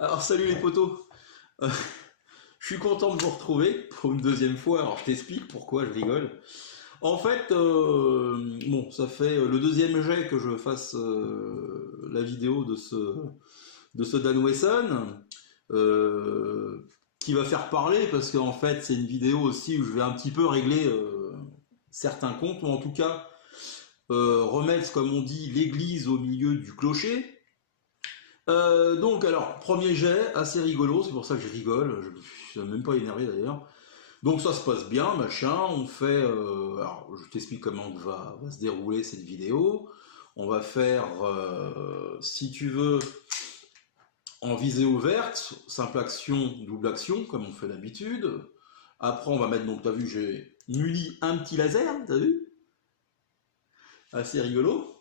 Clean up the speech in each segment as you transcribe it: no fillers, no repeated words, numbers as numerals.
Alors salut les potos. Euh, je suis content de vous retrouver pour une deuxième fois. Alors je t'explique pourquoi je rigole. En fait, bon, ça fait le deuxième jet que je fasse la vidéo de ce Dan Wesson, qui va faire parler parce qu'en fait c'est une vidéo aussi où je vais un petit peu régler certains comptes, ou en tout cas remettre, comme on dit, l'église au milieu du clocher. Donc alors, premier jet, assez rigolo, c'est pour ça que je rigole, je suis même pas énervé d'ailleurs. Donc ça se passe bien, machin, on fait... alors je t'explique comment va se dérouler cette vidéo. On va faire, si tu veux, en visée ouverte, simple action, double action, comme on fait d'habitude. Après on va mettre, donc t'as vu, j'ai muni un petit laser, t'as vu? Assez rigolo.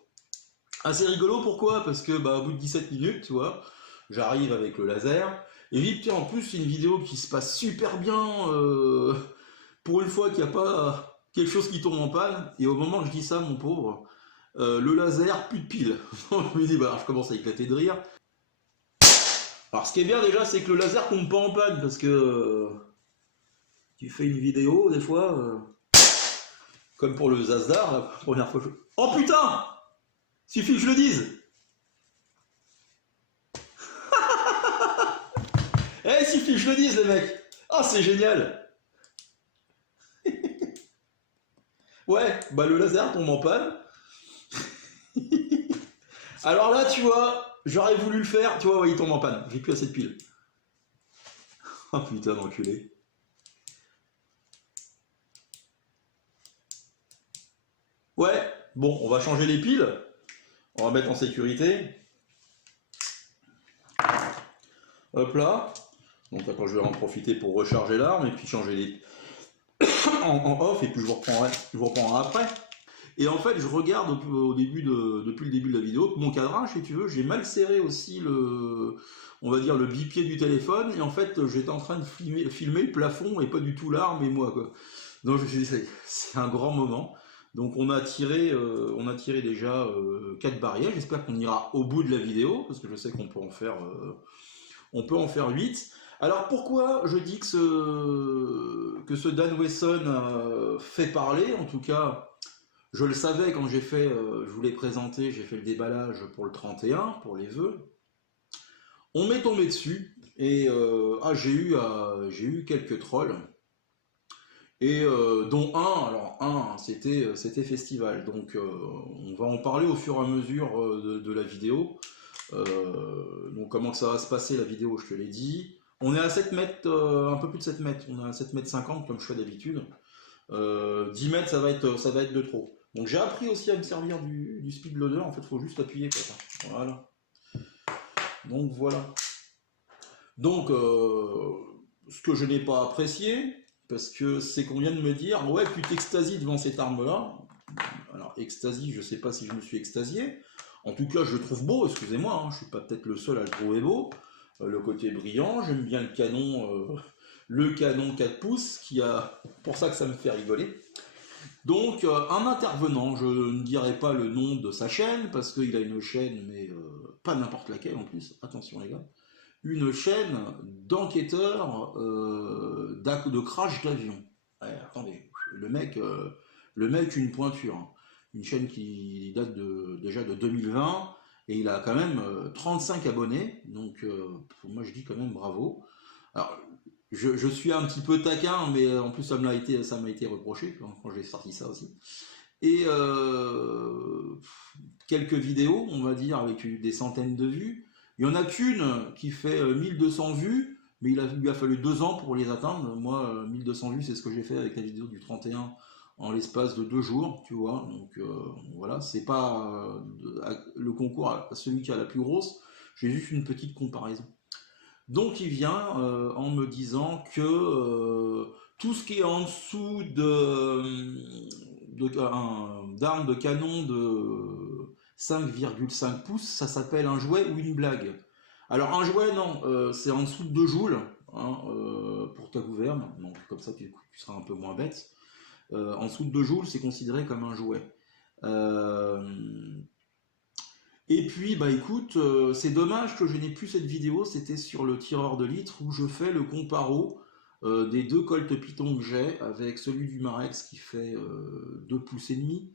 Assez rigolo, pourquoi? Parce que bah, au bout de 17 minutes, tu vois, j'arrive avec le laser, et vite, tiens, en plus, c'est une vidéo qui se passe super bien, pour une fois qu'il n'y a pas quelque chose qui tombe en panne, et au moment où je dis ça, mon pauvre, le laser, plus de pile. Je me dis, bah, je commence à éclater de rire. Alors, ce qui est bien déjà, c'est que le laser tombe pas en panne, parce que tu fais une vidéo, des fois, comme pour le Zazdar, la première fois que je... Oh putain! Suffit que je le dise! Eh, suffit que je le dise, les mecs! Ah, c'est génial! Ouais, bah le laser tombe en panne. Alors là, tu vois, j'aurais voulu le faire, tu vois, ouais, il tombe en panne. J'ai plus assez de piles. Oh putain d'enculé. Ouais, bon, on va changer les piles. On va mettre en sécurité. Hop là. Donc après, je vais en profiter pour recharger l'arme et puis changer les en off, et puis je vous reprendrai après. Et en fait, je regarde depuis le début de la vidéo, mon cadrage, si tu veux, j'ai mal serré aussi on va dire, le bipied du téléphone, et en fait, j'étais en train de filmer le plafond et pas du tout l'arme et moi, quoi. Donc je me suis dit, c'est un grand moment. Donc on a tiré déjà 4 barrières. J'espère qu'on ira au bout de la vidéo, parce que je sais qu'on peut en faire 8. Alors pourquoi je dis que ce Dan Wesson fait parler, en tout cas je le savais quand je vous l'ai présenté, j'ai fait le déballage pour le 31, pour les vœux. On m'est tombé dessus, et j'ai eu quelques trolls, et dont alors c'était Festival. Donc on va en parler au fur et à mesure de la vidéo. Donc comment ça va se passer la vidéo, je te l'ai dit. On est à 7 mètres, un peu plus de 7 mètres, on est à 7 mètres 50 comme je fais d'habitude. 10 mètres, ça va être de trop. Donc j'ai appris aussi à me servir du speed loader, en fait il faut juste appuyer quoi. Voilà. Donc voilà. Donc ce que je n'ai pas apprécié, parce que c'est qu'on vient de me dire, ouais, tu t'extasies devant cette arme-là. Alors extasie, je sais pas si je me suis extasié. En tout cas, je le trouve beau, excusez-moi, hein, je suis pas peut-être le seul à le trouver beau. Le côté brillant, j'aime bien le canon 4 pouces, pour ça que ça me fait rigoler. Donc, un intervenant, je ne dirai pas le nom de sa chaîne, parce qu'il a une chaîne, mais pas n'importe laquelle en plus, attention les gars, une chaîne d'enquêteurs de crash d'avion. Ouais, attendez, le mec une pointure, hein. Une chaîne qui date déjà de 2020, et il a quand même 35 abonnés, donc moi je dis quand même bravo. Alors, je suis un petit peu taquin, mais en plus ça m'a été reproché quand j'ai sorti ça aussi. Et quelques vidéos, on va dire, avec des centaines de vues. Il y en a qu'une qui fait 1200 vues, mais il lui a fallu 2 ans pour les atteindre. Moi, 1200 vues, c'est ce que j'ai fait avec la vidéo du 31 en l'espace de 2 jours, tu vois. Donc voilà, c'est pas le concours à celui qui a la plus grosse. J'ai juste une petite comparaison. Donc il vient en me disant que tout ce qui est en dessous d'armes de canon de 5,5 pouces, ça s'appelle un jouet ou une blague. Alors un jouet, non, c'est en dessous de 2 joules, hein, pour ta gouverne, donc comme ça tu seras un peu moins bête. En dessous de 2 joules, c'est considéré comme un jouet. Euh, Et puis, bah écoute, c'est dommage que je n'ai plus cette vidéo, c'était sur le tireur de litre où je fais le comparo des deux Colt Python que j'ai avec celui du Marex qui fait 2 pouces et demi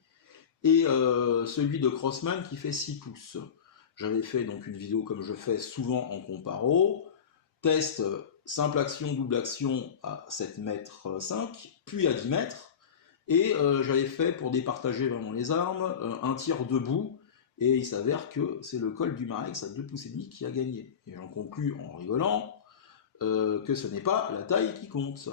et celui de Crossman qui fait 6 pouces. J'avais fait donc une vidéo comme je fais souvent en comparo, test simple action, double action à 7 mètres 5, puis à 10 mètres, et j'avais fait pour départager vraiment les armes un tir debout, et il s'avère que c'est le Colt du Marex à 2 pouces et demi qui a gagné. Et j'en conclus en rigolant que ce n'est pas la taille qui compte.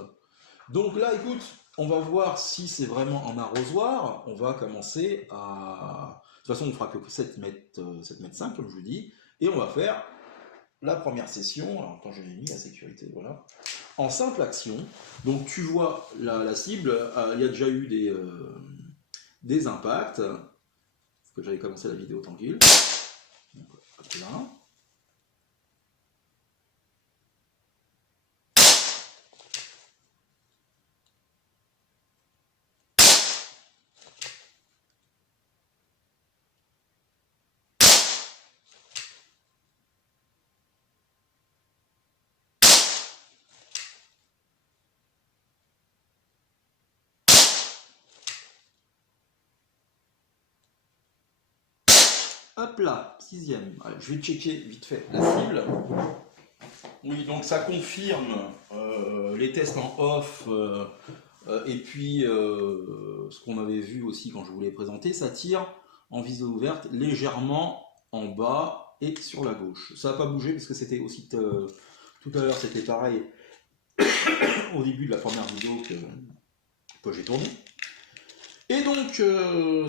Donc là, écoute, on va voir si c'est vraiment un arrosoir. On va commencer à... De toute façon, on fera que 7 mètres, 7 mètres 5, comme je vous dis. Et on va faire la première session. Alors, quand je l'ai mis, la sécurité, voilà. En simple action. Donc, tu vois la cible. Il y a déjà eu des impacts. Parce que j'avais commencé la vidéo tranquille. Donc, hop là. Hop là, 6e. Allez, je vais checker vite fait la cible. Oui, donc ça confirme les tests en off et puis ce qu'on avait vu aussi quand je vous l'ai présenté, ça tire en visée ouverte légèrement en bas et sur la gauche. Ça n'a pas bougé parce que c'était aussi tout à l'heure, c'était pareil au début de la première vidéo que j'ai tournée. Et donc,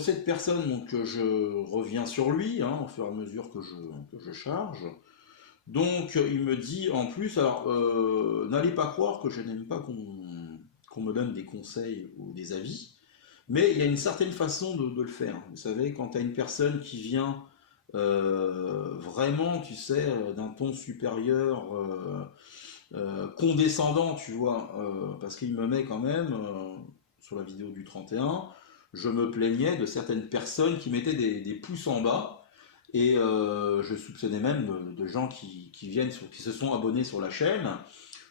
cette personne, donc, je reviens sur lui, hein, au fur et à mesure que je charge. Donc, il me dit en plus, alors, n'allez pas croire que je n'aime pas qu'on me donne des conseils ou des avis, mais il y a une certaine façon de le faire. Vous savez, quand tu as une personne qui vient vraiment, tu sais, d'un ton supérieur, condescendant, tu vois, parce qu'il me met quand même, sur la vidéo du 31, je me plaignais de certaines personnes qui mettaient des pouces en bas, et je soupçonnais même de gens qui viennent, qui se sont abonnés sur la chaîne,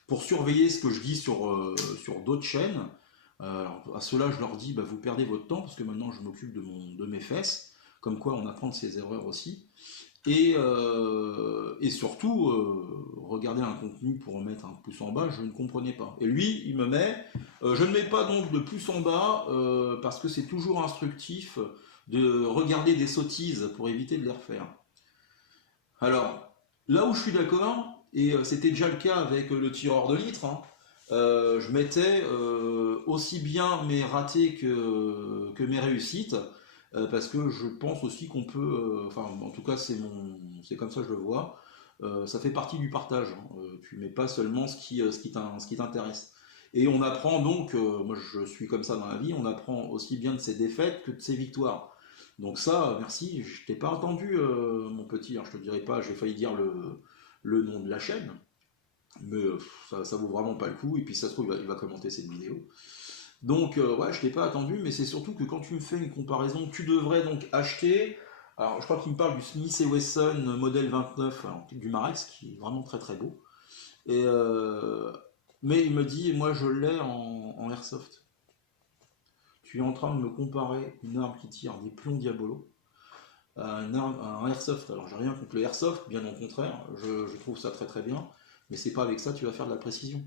pour surveiller ce que je dis sur d'autres chaînes. Alors, à ceux-là, je leur dis, bah, vous perdez votre temps, parce que maintenant je m'occupe de mes fesses, comme quoi on apprend de ses erreurs aussi. Et surtout, regarder un contenu pour mettre un pouce en bas, je ne comprenais pas. Et lui, il me met, je ne mets pas donc de pouce en bas, parce que c'est toujours instructif de regarder des sottises pour éviter de les refaire. Alors, là où je suis d'accord, et c'était déjà le cas avec le tireur de litre, hein, je mettais aussi bien mes ratés que mes réussites, parce que je pense aussi qu'on peut, enfin en tout cas c'est comme ça que je le vois, ça fait partie du partage, hein. Tu mets pas seulement ce qui t'intéresse. Et on apprend donc, moi je suis comme ça dans la vie, on apprend aussi bien de ses défaites que de ses victoires. Donc ça, merci, je t'ai pas entendu, mon petit, alors je te dirai pas, j'ai failli dire le nom de la chaîne, mais ça vaut vraiment pas le coup, et puis ça se trouve, il va commenter cette vidéo. Donc, ouais, je t'ai pas attendu, mais c'est surtout que quand tu me fais une comparaison, tu devrais donc acheter, alors je crois qu'il me parle du Smith Wesson modèle 29, alors, du Marex, qui est vraiment très très beau, et, mais il me dit, moi je l'ai en airsoft. Tu es en train de me comparer une arme qui tire des plombs diabolo un airsoft. Alors j'ai rien contre le airsoft, bien au contraire, je trouve ça très très bien, mais c'est pas avec ça que tu vas faire de la précision.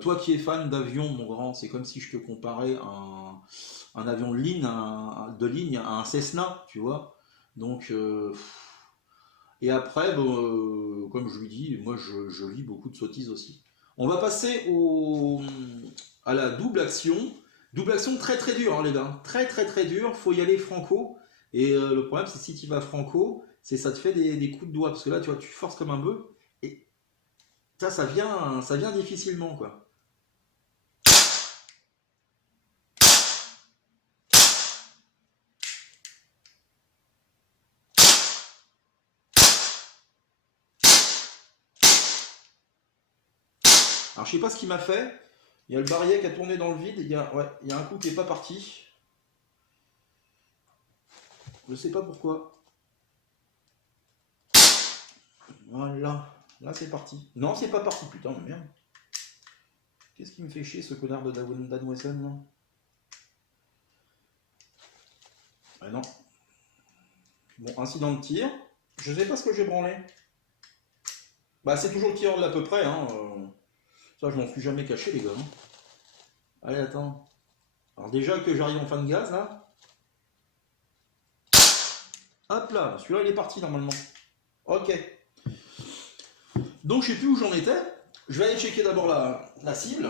Toi qui es fan d'avion, mon grand, c'est comme si je te comparais un avion de ligne à un Cessna, tu vois. Donc, et après, bon, comme je lui dis, moi je lis beaucoup de sottises aussi. On va passer à la double action. Double action très très dure, hein, les gars. Très très très dur, faut y aller franco. Et le problème, c'est si tu vas franco, c'est ça te fait des coups de doigt. Parce que là, tu vois, tu forces comme un bœuf. Et ça vient difficilement, quoi. Alors je sais pas ce qu'il m'a fait. Il y a le barillet qui a tourné dans le vide. Ouais, il y a un coup qui est pas parti. Je sais pas pourquoi. Voilà. Là, c'est parti. Non, c'est pas parti, putain, mais merde. Qu'est-ce qui me fait chier, ce connard de Dan Wesson, là? Ah non. Bon, incident de tir. Je sais pas ce que j'ai branlé. Bah, c'est toujours le tireur de l'à peu près, hein. Ça, je m'en suis jamais caché, les gars, hein. Allez, attends. Alors, déjà que j'arrive en fin de gaz, là. Hop là, celui-là, il est parti, normalement. Ok. Donc, je sais plus où j'en étais. Je vais aller checker d'abord la cible.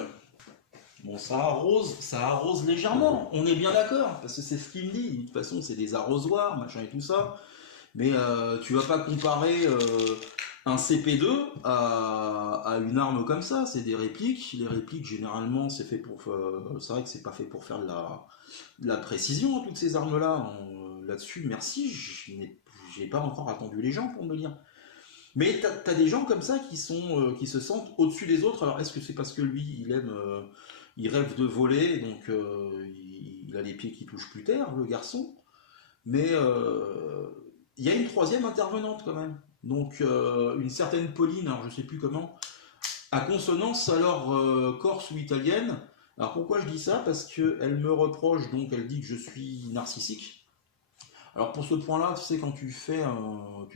Bon, ça arrose légèrement, on est bien d'accord, parce que c'est ce qu'il me dit. De toute façon, c'est des arrosoirs, machin et tout ça. Mais tu vas pas comparer un CP2 à une arme comme ça. C'est des répliques. Les répliques, généralement, c'est fait pour. C'est vrai que c'est pas fait pour faire de la précision, toutes ces armes-là. Là-dessus, merci, j'ai pas encore attendu les gens pour me le dire. Mais t'as des gens comme ça qui se sentent au-dessus des autres. Alors est-ce que c'est parce que lui, il rêve de voler, donc il a les pieds qui touchent plus terre, le garçon. Mais il y a une troisième intervenante quand même. Donc une certaine Pauline, alors je sais plus comment, à consonance alors corse ou italienne. Alors pourquoi je dis ça? Parce qu'elle me reproche, donc elle dit que je suis narcissique. Alors pour ce point-là, tu sais, quand tu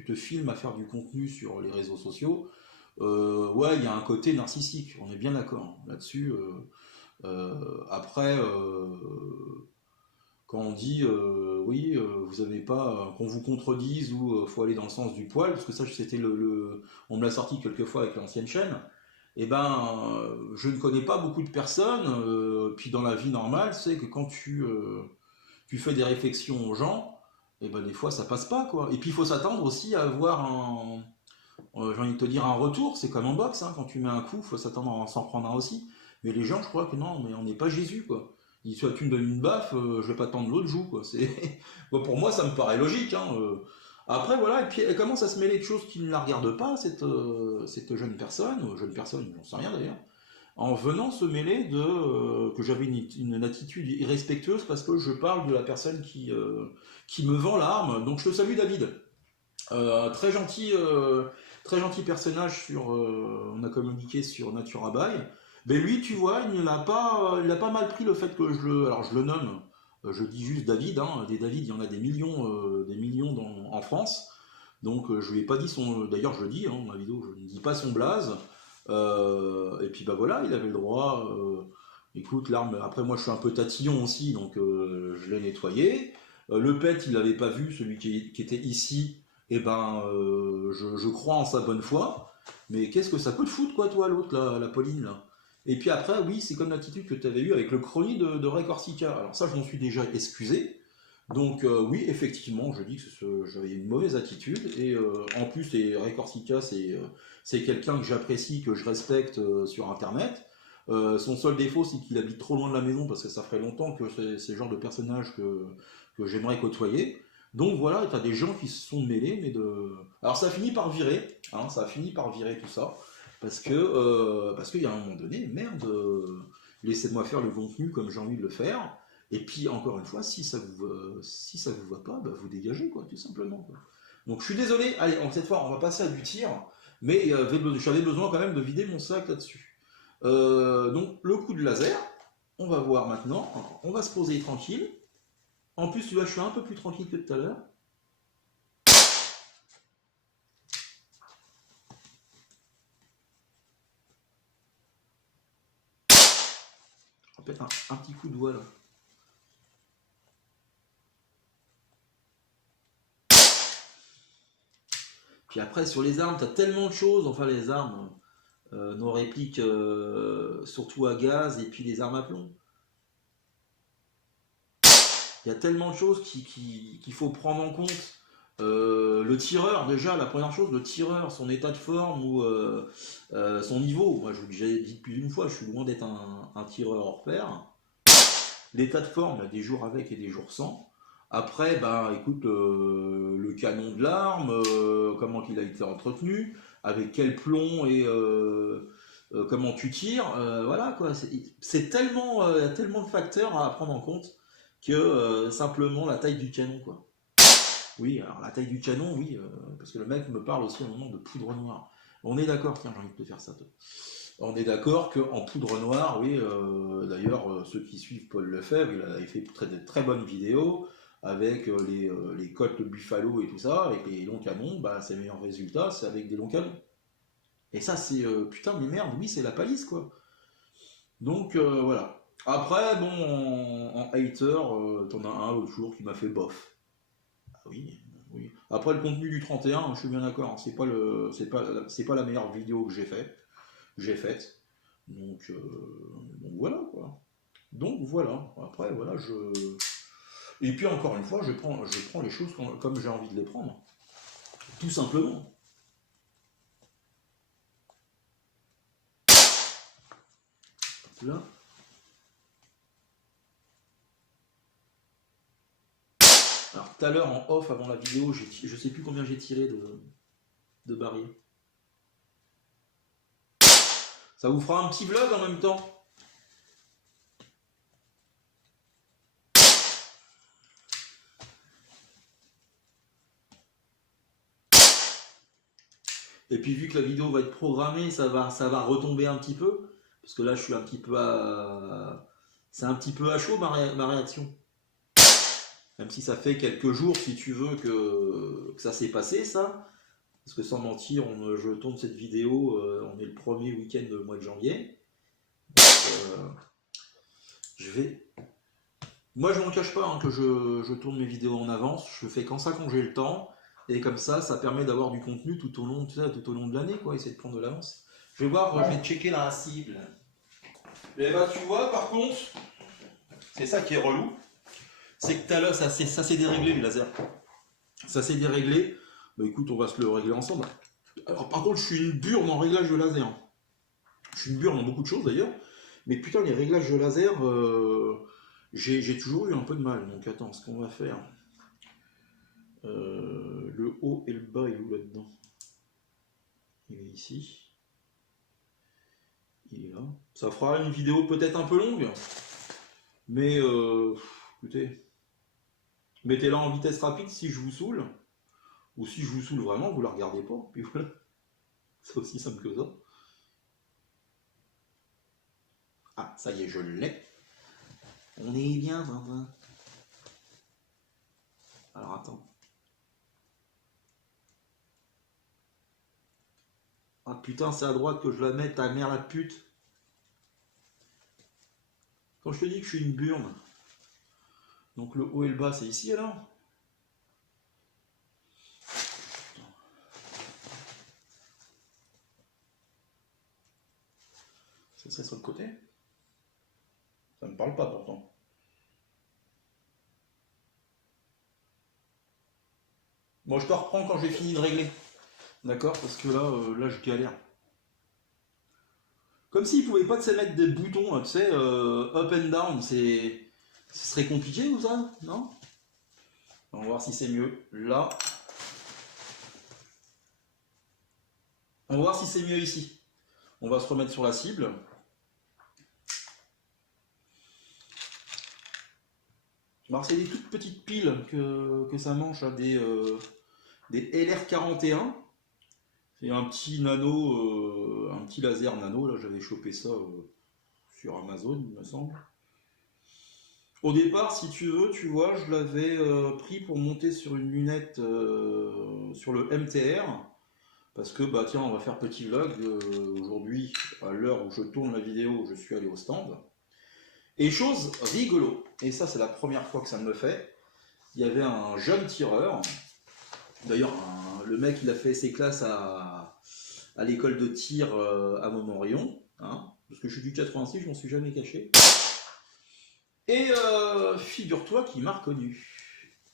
te filmes à faire du contenu sur les réseaux sociaux, ouais, il y a un côté narcissique, on est bien d'accord là-dessus. Après, quand on dit oui, vous avez pas, qu'on vous contredise ou faut aller dans le sens du poil, parce que ça, c'était on me l'a sorti quelques fois avec l'ancienne chaîne. Eh ben, je ne connais pas beaucoup de personnes. Puis dans la vie normale, c'est que quand tu fais des réflexions aux gens, et ben des fois ça passe pas quoi. Et puis il faut s'attendre aussi à avoir j'ai envie de te dire un retour, c'est comme en boxe, hein, quand tu mets un coup, il faut s'attendre à s'en prendre un aussi. Mais les gens, je crois que non, mais on n'est pas Jésus quoi. Ils soit tu me donnes une baffe, je vais pas attendre l'autre joue quoi. Bon, pour moi ça me paraît logique. Hein. Après voilà, et puis elle commence à se mêler de choses qui ne la regardent pas, cette jeune personne, j'en sais rien d'ailleurs, en venant se mêler que j'avais une attitude irrespectueuse parce que je parle de la personne qui me vend l'arme. Donc je te salue David. Très gentil personnage on a communiqué sur Nature Abai. Mais lui, tu vois, il a pas mal pris le fait que alors je le nomme, je dis juste David, hein, des David, il y en a des millions en France. Donc je lui ai pas dit d'ailleurs je le dis, hein, dans ma vidéo, je ne dis pas son blaze. Et puis bah voilà, il avait le droit. Écoute, l'arme, après moi je suis un peu tatillon aussi, donc je l'ai nettoyé. Le pet, il l'avait pas vu, celui qui était ici, et ben je crois en sa bonne foi. Mais qu'est-ce que ça peut te foutre, quoi, toi, l'autre, la Pauline, là? Et puis après, oui, c'est comme l'attitude que tu avais eue avec le chrony de Ray Corsica. Alors ça, je m'en suis déjà excusé. Donc oui, effectivement, je dis que j'avais une mauvaise attitude. Et en plus, Ray Corsica, c'est quelqu'un que j'apprécie, que je respecte sur Internet. Son seul défaut, c'est qu'il habite trop loin de la maison, parce que ça ferait longtemps que c'est le genre de personnage que j'aimerais côtoyer. Donc voilà, tu as des gens qui se sont mêlés, mais de... Alors ça a fini par virer, hein, ça a fini par virer tout ça, parce qu'il y a un moment donné, merde, laissez-moi faire le contenu comme j'ai envie de le faire. Et puis encore une fois, si ça vous va pas, bah, vous dégagez quoi, tout simplement. Quoi. Donc je suis désolé. Allez, cette fois, on va passer à du tir, mais j'avais besoin quand même de vider mon sac là-dessus. Donc le coup de laser, on va voir maintenant. On va se poser tranquille. En plus, là, je suis un peu plus tranquille que tout à l'heure. Peut-être un petit coup de doigt là. Puis après, sur les armes, tu as tellement de choses. Enfin, les armes, nos répliques, surtout à gaz, et puis les armes à plomb. Il y a tellement de choses qu'il faut prendre en compte. Le tireur, déjà, la première chose, le tireur, son état de forme ou son niveau. Moi, je vous l'ai dit plus d'une fois, je suis loin d'être un tireur hors pair. L'état de forme, il y a des jours avec et des jours sans. Après, bah, écoute, le canon de l'arme, comment il a été entretenu, avec quel plomb et comment tu tires, voilà quoi. C'est tellement, il y a tellement de facteurs à prendre en compte que simplement la taille du canon quoi. Oui, alors la taille du canon, oui, parce que le mec me parle aussi à un moment de poudre noire. On est d'accord, tiens, j'ai envie de te faire ça, toi. On est d'accord qu'en poudre noire, oui, d'ailleurs, ceux qui suivent Paul Lefebvre, il a fait de très bonnes vidéos avec les côtes Buffalo et tout ça, et les longs canons, bah, ses meilleurs résultats, c'est avec des longs canons. Et ça, c'est putain, mais merde, oui, c'est la palisse, quoi. Donc, voilà. Après, bon, en hater, t'en as un l'autre jour qui m'a fait bof. Ah oui, oui. Après, le contenu du 31, je suis bien d'accord, hein, c'est pas la meilleure vidéo que j'ai faite. Donc voilà quoi. Donc voilà. Après voilà et puis encore une fois je prends les choses comme j'ai envie de les prendre. Tout simplement. Là. Alors tout à l'heure en off avant la vidéo, je sais plus combien j'ai tiré de barils. Ça vous fera un petit vlog en même temps. Et puis vu que la vidéo va être programmée, ça va retomber un petit peu. Parce que là je suis un petit peu à. C'est un petit peu à chaud ma réaction. Même si ça fait quelques jours, si tu veux, que ça s'est passé, ça. Parce que sans mentir, je tourne cette vidéo, on est le premier week-end du mois de janvier. Donc, je vais. Moi, je ne cache pas hein, que je tourne mes vidéos en avance. Je fais quand ça quand j'ai le temps. Et comme ça permet d'avoir du contenu tout au long, tout au long de l'année, quoi. Essayer de prendre de l'avance. Je vais voir, je vais checker dans la cible. Et bah, tu vois, par contre, c'est ça qui est relou. C'est que tout à l'heure, ça s'est déréglé, le laser. Ça s'est déréglé. Bah écoute, on va se le régler ensemble. Alors par contre, je suis une burne en réglage de laser. Je suis une burne en beaucoup de choses d'ailleurs. Mais putain, les réglages de laser, j'ai toujours eu un peu de mal. Donc attends, ce qu'on va faire. Le haut et le bas, il est où là-dedans? Il est ici. Il est là. Ça fera une vidéo peut-être un peu longue. Mais écoutez, mettez-la en vitesse rapide si je vous saoule. Ou si je vous saoule vraiment, vous la regardez pas. Puis voilà. C'est aussi simple que ça. Ah, ça y est, je l'ai. On est bien, Tintin. Alors attends. Ah putain, c'est à droite que je la mette, ta mère la pute. Quand je te dis que je suis une burne, donc le haut et le bas, c'est ici alors? Ça serait sur le côté? Ça me parle pas pourtant. Bon, je te reprends quand j'ai fini de régler. D'accord? Parce que là, je galère. Comme s'ils pouvaient pas se mettre des boutons, tu sais, up and down, ce serait compliqué ou ça? Non? On va voir si c'est mieux. Là. On va voir si c'est mieux ici. On va se remettre sur la cible. Alors c'est des toutes petites piles que ça mange, là, des LR41. C'est un petit nano, un petit laser nano, là j'avais chopé ça sur Amazon, il me semble. Au départ, si tu veux, tu vois, je l'avais pris pour monter sur une lunette sur le MTR. Parce que, bah tiens, on va faire petit vlog. Aujourd'hui, à l'heure où je tourne la vidéo, je suis allé au stand. Et chose rigolo, et ça c'est la première fois que ça me fait, il y avait un jeune tireur. D'ailleurs, le mec, il a fait ses classes à l'école de tir à Montmorillon. Hein, parce que je suis du 86, je m'en suis jamais caché. Et figure-toi qu'il m'a reconnu.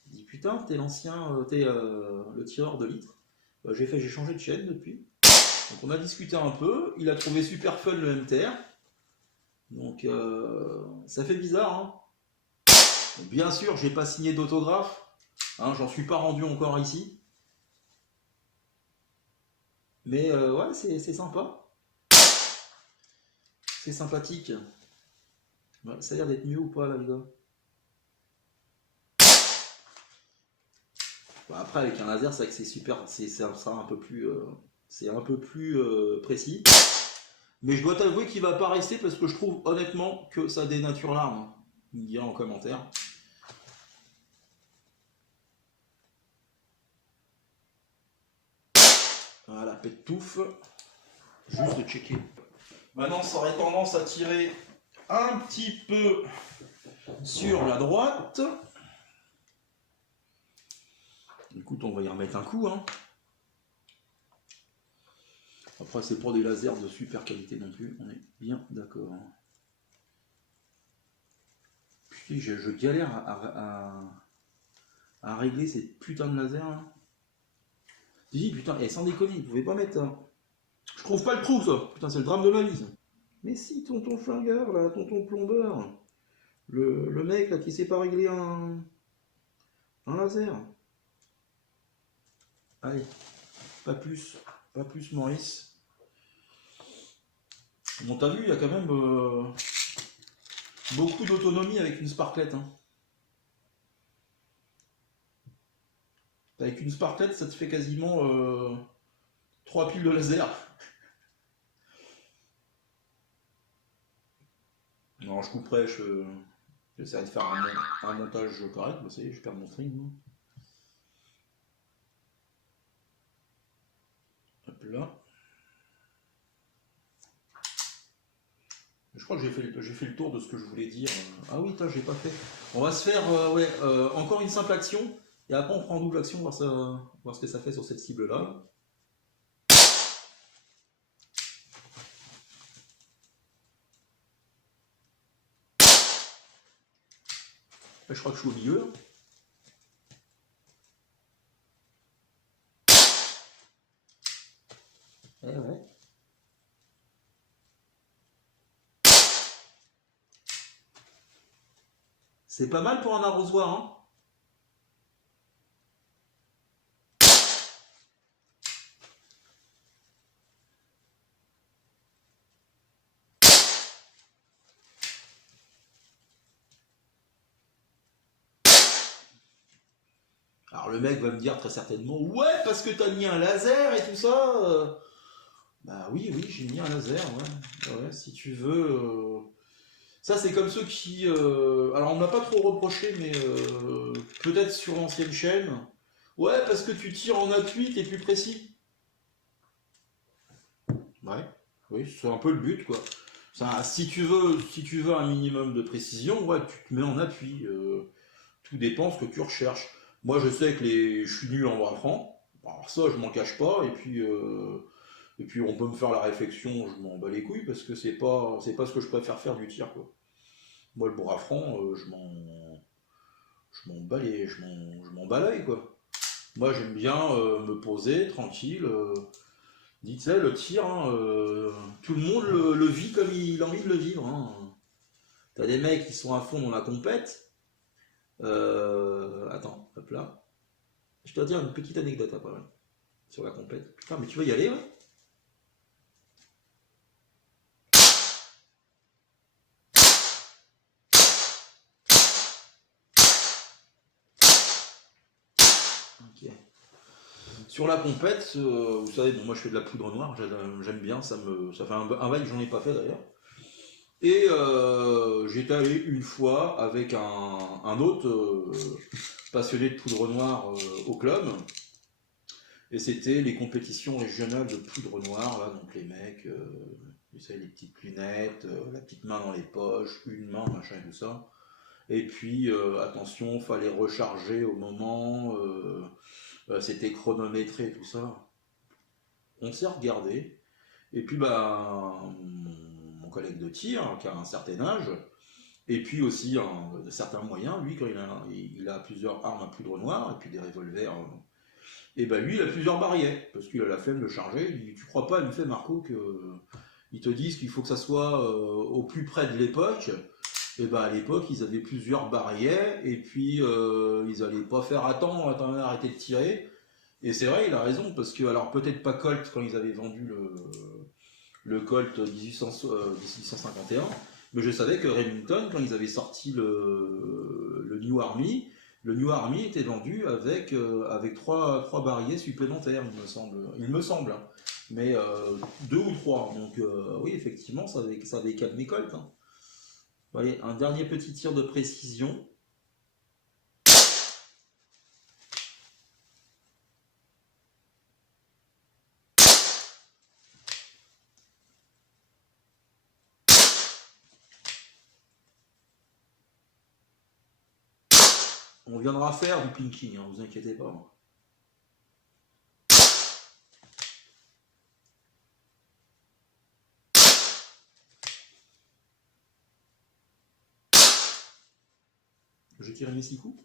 Il dit putain, t'es l'ancien, t'es le tireur de litre. Bah, j'ai changé de chaîne depuis. Donc on a discuté un peu. Il a trouvé super fun le MTR. Donc ça fait bizarre. Hein. Donc, bien sûr, j'ai pas signé d'autographe. Hein, j'en suis pas rendu encore ici. Mais ouais, c'est sympa. C'est sympathique. Ouais, ça a l'air d'être mieux ou pas là, les gars? Bon, après, avec un laser, c'est vrai que c'est super, ça sera un peu plus, c'est un peu plus précis. Mais je dois t'avouer qu'il va pas rester parce que je trouve honnêtement que ça dénature l'arme, hein. Il me dira en commentaire. Voilà, pète touffe. Juste de checker. Maintenant, ça aurait tendance à tirer un petit peu sur la droite. Écoute, on va y remettre un coup, hein. Après, c'est pas des lasers de super qualité non plus, on est bien d'accord. Putain, je galère à régler ces putains de lasers là. J'ai dit, putain, sans déconner, vous pouvez pas mettre. Je trouve pas le trou, ça. Putain, c'est le drame de ma vie. Mais si, tonton flingueur, là, tonton plombeur. Le mec, là, qui sait pas régler un laser. Allez, pas plus. Pas plus, Maurice. Bon, t'as vu, il y a quand même beaucoup d'autonomie avec une sparklette, hein. Avec une sparklette, ça te fait quasiment 3 piles de laser. Non, je couperai, j'essaierai de faire un montage correct. Bah, ça y est, je perds mon string, moi. Hop là. Je crois que j'ai fait le tour de ce que je voulais dire. Ah oui, j'ai pas fait. On va se faire encore une simple action. Et après, on prend en double action, voir ce que ça fait sur cette cible-là. Là, je crois que je suis au milieu. Eh ouais. C'est pas mal pour un arrosoir, hein. Alors le mec va me dire très certainement, ouais, parce que t'as mis un laser et tout ça. Bah oui, j'ai mis un laser, ouais. Ouais, si tu veux. Ça, c'est comme ceux qui. Alors, on m'a pas trop reproché, mais peut-être sur l'ancienne chaîne. Ouais, parce que tu tires en appui, t'es plus précis. Ouais, oui, c'est un peu le but, quoi. Ça, si tu veux un minimum de précision, ouais, tu te mets en appui. Tout dépend ce que tu recherches. Moi, je sais que je suis nul en bras franc. Alors ça, je m'en cache pas. Et puis, on peut me faire la réflexion, je m'en bats les couilles parce que c'est pas ce que je préfère faire du tir, quoi. Moi, le bras franc, je m'en bats l'œil, quoi. Moi, j'aime bien me poser tranquille. Dites ça, le tir, hein, tout le monde le vit comme il a envie de le vivre, hein. T'as des mecs qui sont à fond dans la compète. Attends, hop là. Je dois dire une petite anecdote après, ouais, sur la compète. Putain, mais tu vas y aller, ouais. Ok. Sur la compète, vous savez, bon, moi je fais de la poudre noire, j'aime bien, ça fait un bail que j'en ai pas fait d'ailleurs. Et j'étais allé une fois avec un autre passionné de poudre noire au club. Et c'était les compétitions régionales de poudre noire, là, donc les mecs, vous savez, les petites lunettes, la petite main dans les poches, une main, machin et tout ça. Et puis, attention, fallait recharger au moment, c'était chronométré, tout ça. On s'est regardé, et puis bah, mon collègue de tir, qui a un certain âge, et puis aussi de certains moyens, lui, quand il a plusieurs armes à poudre noire, et puis des revolvers, et ben lui, il a plusieurs barillets, parce qu'il a la flemme de charger. Il dit, tu crois pas, il me fait Marco, qu'ils te disent qu'il faut que ça soit au plus près de l'époque. Et ben à l'époque, ils avaient plusieurs barillets, et puis ils allaient pas faire attendre, arrêter de tirer. Et c'est vrai, il a raison, parce que, alors peut-être pas Colt quand ils avaient vendu le Colt 1851, mais je savais que Remington, quand ils avaient sorti le New Army, Le New Army était vendu avec trois barillet supplémentaires, il me semble. Il me semble, hein. Mais deux ou trois. Donc oui, effectivement, ça avait calmé Colt, hein. Voyez, un dernier petit tir de précision. On viendra faire du pinking, hein, vous inquiétez pas. J'ai tiré mes 6 coups.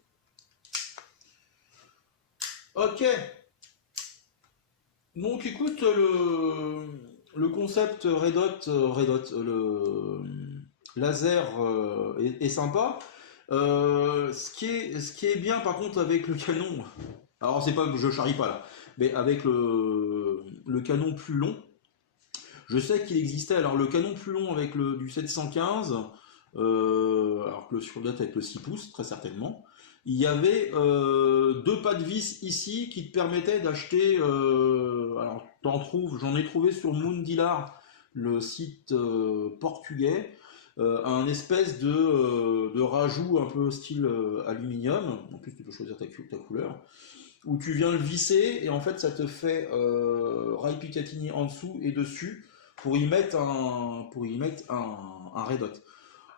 Ok. Donc écoute, le concept le laser est sympa. Ce qui est bien par contre avec le canon, alors c'est pas que je charrie pas là, mais avec le canon plus long, je sais qu'il existait, alors le canon plus long avec du 715, alors que sur date avec le 6 pouces, très certainement, il y avait deux pas de vis ici qui te permettaient d'acheter, alors j'en ai trouvé sur Moondilar, le site portugais, un espèce de rajout un peu style aluminium, en plus tu peux choisir ta couleur, où tu viens le visser et en fait ça te fait rail Picatinny en dessous et dessus pour y mettre un Red Hot.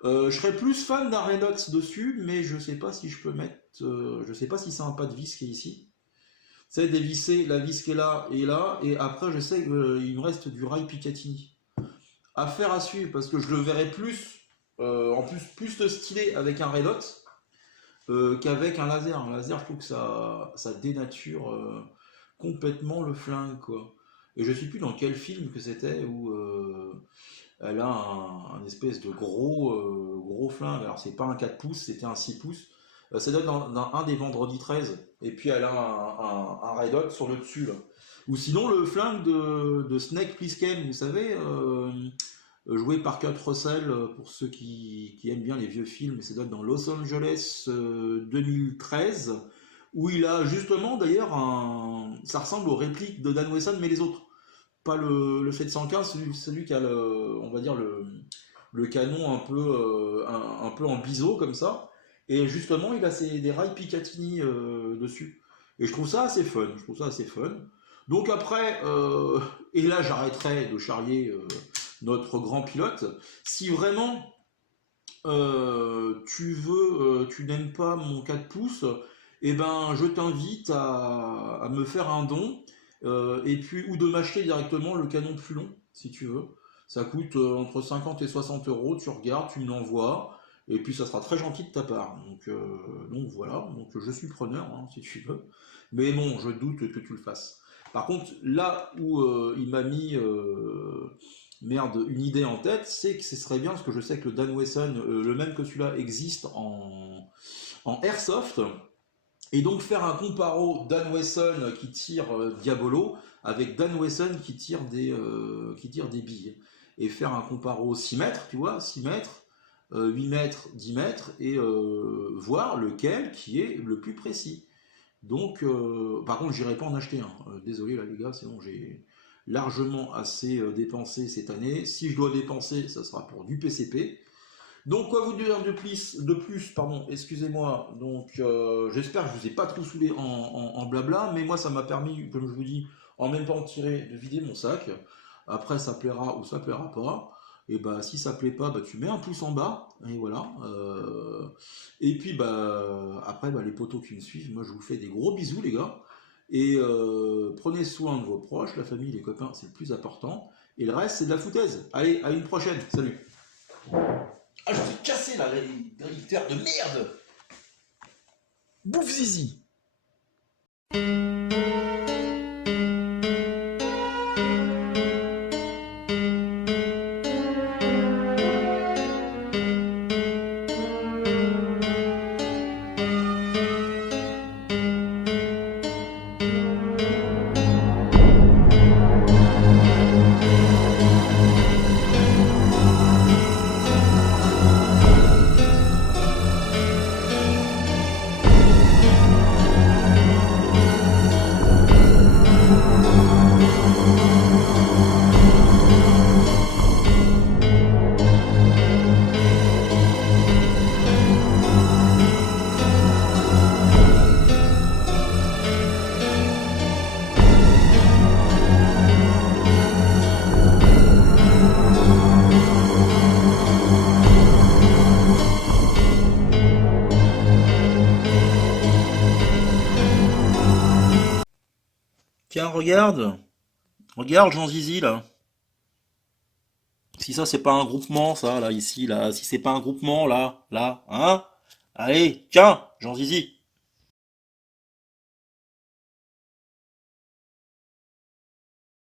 Je serais plus fan d'un Red Hot dessus, mais je sais pas si je peux mettre, je sais pas si c'est un pas de vis qui est ici. C'est dévisser la vis qui est là, et après je sais qu'il me reste du rail Picatinny. Affaire à suivre, parce que je le verrais plus, en plus stylé avec un Red Hot qu'avec un laser. Un laser, je trouve que ça dénature complètement le flingue, quoi. Et je sais plus dans quel film que c'était où elle a un espèce de gros flingue. Alors c'est pas un 4 pouces, c'était un 6 pouces. Ça doit être dans un des vendredis 13. Et puis elle a un Red Hot sur le dessus, là. Ou sinon le flingue de Snake Plissken, vous savez, joué par Kurt Russell, pour ceux qui aiment bien les vieux films, ça doit être dans Los Angeles 2013, où il a justement d'ailleurs ça ressemble aux répliques de Dan Wesson, mais les autres. Pas le 715, celui qui a on va dire le canon un peu en biseau comme ça. Et justement, il a des rails Picatinny dessus. Et je trouve ça assez fun. Donc après, et là j'arrêterai de charrier notre grand pilote. Si vraiment tu n'aimes pas mon 4 pouces, eh ben je t'invite à me faire un don. Et puis, ou de m'acheter directement le canon plus long, si tu veux. Ça coûte entre 50 et 60 euros, tu regardes, tu me l'envoies, et puis ça sera très gentil de ta part. Donc voilà, donc je suis preneur, hein, si tu veux. Mais bon, je doute que tu le fasses. Par contre, là où il m'a mis une idée en tête, c'est que ce serait bien, parce que je sais que le Dan Wesson, le même que celui-là, existe en airsoft. Et donc faire un comparo Dan Wesson qui tire Diabolo avec Dan Wesson qui tire des billes. Et faire un comparo 6 mètres, tu vois, 6 mètres, 8 mètres, 10 mètres, et voir lequel qui est le plus précis. Donc, par contre, j'irai pas en acheter un. Désolé là les gars, c'est bon, j'ai largement assez dépensé cette année. Si je dois dépenser, ça sera pour du PCP. Donc quoi vous dire de plus, pardon, excusez-moi. Donc j'espère que je vous ai pas trop saoulé en blabla, mais moi ça m'a permis, comme je vous dis, en même temps de vider mon sac. Après ça plaira ou ça plaira pas. Et bah si ça plaît pas, bah tu mets un pouce en bas, et voilà. Et puis bah après les potos qui me suivent, moi je vous fais des gros bisous les gars. Et prenez soin de vos proches, la famille, les copains, c'est le plus important. Et le reste c'est de la foutaise. Allez, à une prochaine, salut. Ah, je suis cassé là, l'éditeur de merde! Bouffe zizi! regarde. Regarde Jean Zizi, là. Si ça, c'est pas un groupement, ça, là, ici, là. Si c'est pas un groupement, là, là, hein? Allez, tiens, Jean Zizi.